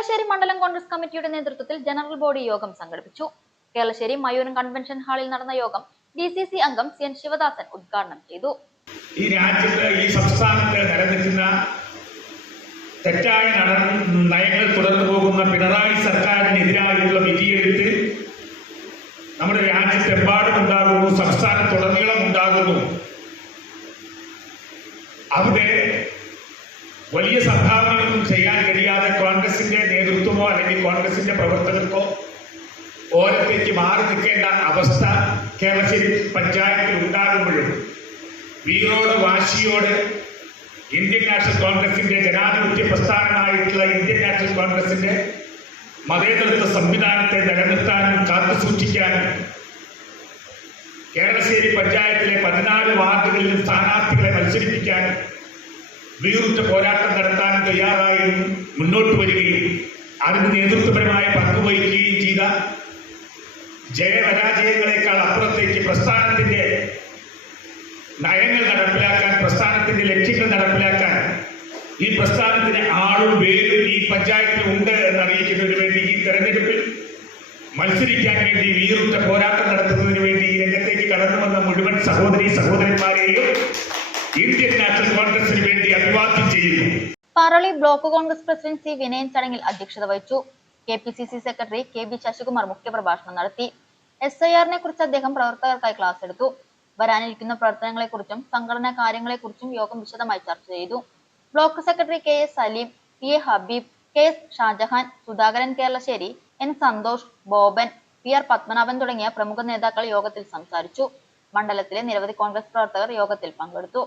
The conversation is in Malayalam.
കേരളശ്ശേരി മണ്ഡലം കോൺഗ്രസ് കമ്മിറ്റിയുടെ നേതൃത്വത്തിൽ ജനറൽ ബോഡി യോഗം സംഘടിപ്പിച്ചു. കേളശ്ശേരി മയൂരം കൺവെൻഷൻ ഹാളിൽ നടന്ന യോഗം ഡി സി സി അംഗം സി എൻ ശിവദാസൻ ഉദ്ഘാടനം ചെയ്തു. ഈ രാജ്യത്ത് ഈ സംസ്ഥാനത്ത് നിലനിൽക്കുന്ന തെറ്റായ നയങ്ങൾ തുടർന്നു പോകുന്ന പിണറായി സർക്കാരിനെതിരായിട്ടുള്ള വിധിയെടുത്ത് നമ്മുടെ രാജ്യത്തെമ്പാടും ഉണ്ടാകുന്നു സംസ്ഥാനത്തുടനീളം ഉണ്ടാകുന്നു. അവിടെ വലിയ സംഭാവനകളൊന്നും ചെയ്യാൻ ഓരത്തേക്ക് മാറി നിൽക്കേണ്ട അവസ്ഥ കേരളത്തിൽ പഞ്ചായത്തിൽ ഉണ്ടാകുമ്പോഴും വീറോട് വാശിയോട് ഇന്ത്യൻ നാഷണൽ കോൺഗ്രസിന്റെ ജനാധിപത്യ പ്രസ്ഥാനമായിട്ടുള്ള ഇന്ത്യൻ നാഷണൽ കോൺഗ്രസിന്റെ മതേതരത്വ സംവിധാനത്തെ നിലനിർത്താനും കാത്തു സൂക്ഷിക്കാനും കേരളശ്ശേരി പഞ്ചായത്തിലെ പതിനാല് വാർഡുകളിലും സ്ഥാനാർത്ഥികളെ മത്സരിപ്പിക്കാനും വീറുറ്റ പോരാട്ടം നടത്താനും തയ്യാറായി മുന്നോട്ട് വരികയും അതിന് നേതൃത്വപരമായ പങ്കുവഹിക്കുകയും ചെയ്ത ജയപരാജയങ്ങളെക്കാൾ അപ്പുറത്തേക്ക് പ്രസ്ഥാനത്തിന്റെ നയങ്ങൾ നടപ്പിലാക്കാൻ പ്രസ്ഥാനത്തിന്റെ ലക്ഷ്യങ്ങൾ നടപ്പിലാക്കാൻ ഈ പ്രസ്ഥാനത്തിന് ആളും വേരും ഈ പഞ്ചായത്തിൽ ഉണ്ട് എന്നറിയിക്കുന്നതിന് വേണ്ടി ഈ തെരഞ്ഞെടുപ്പിൽ മത്സരിക്കാൻ വേണ്ടി വീറുറ്റ പോരാട്ടം നടത്തുന്നതിന് വേണ്ടി ഈ രംഗത്തേക്ക് കടന്നു വന്ന മുഴുവൻ സഹോദരി സഹോദരന്മാരെയും ഇന്ത്യൻ നാഷണൽ കോൺഗ്രസിന് വേണ്ടി അഭിവാദ്യം ചെയ്യുന്നു. Parali block Congress president C Vinayan ചടങ്ങിൽ അധ്യക്ഷത വഹിച്ചു. K P C C secretary K B Sasikumar മുഖ്യപ്രഭാഷണം നടത്തി. എസ് ഐ ആറിനെ കുറിച്ച് അദ്ദേഹം പ്രവർത്തകർക്കായി ക്ലാസ് എടുത്തു. വരാനിരിക്കുന്ന പ്രവർത്തനങ്ങളെ പ്രവർത്തനങ്ങളെക്കുറിച്ചും സംഘടനാ കാര്യങ്ങളെക്കുറിച്ചും യോഗം വിശദമായി ചർച്ച ചെയ്തു. Block secretary K S Saleem P A Habeeb K S Shajahan Sudhakaran Keralassery N Santhosh Boban P R Padmanabhan തുടങ്ങിയ പ്രമുഖ നേതാക്കൾ യോഗത്തിൽ സംസാരിച്ചു. മണ്ഡലത്തിലെ നിരവധി കോൺഗ്രസ് പ്രവർത്തകർ യോഗത്തിൽ പങ്കെടുത്തു.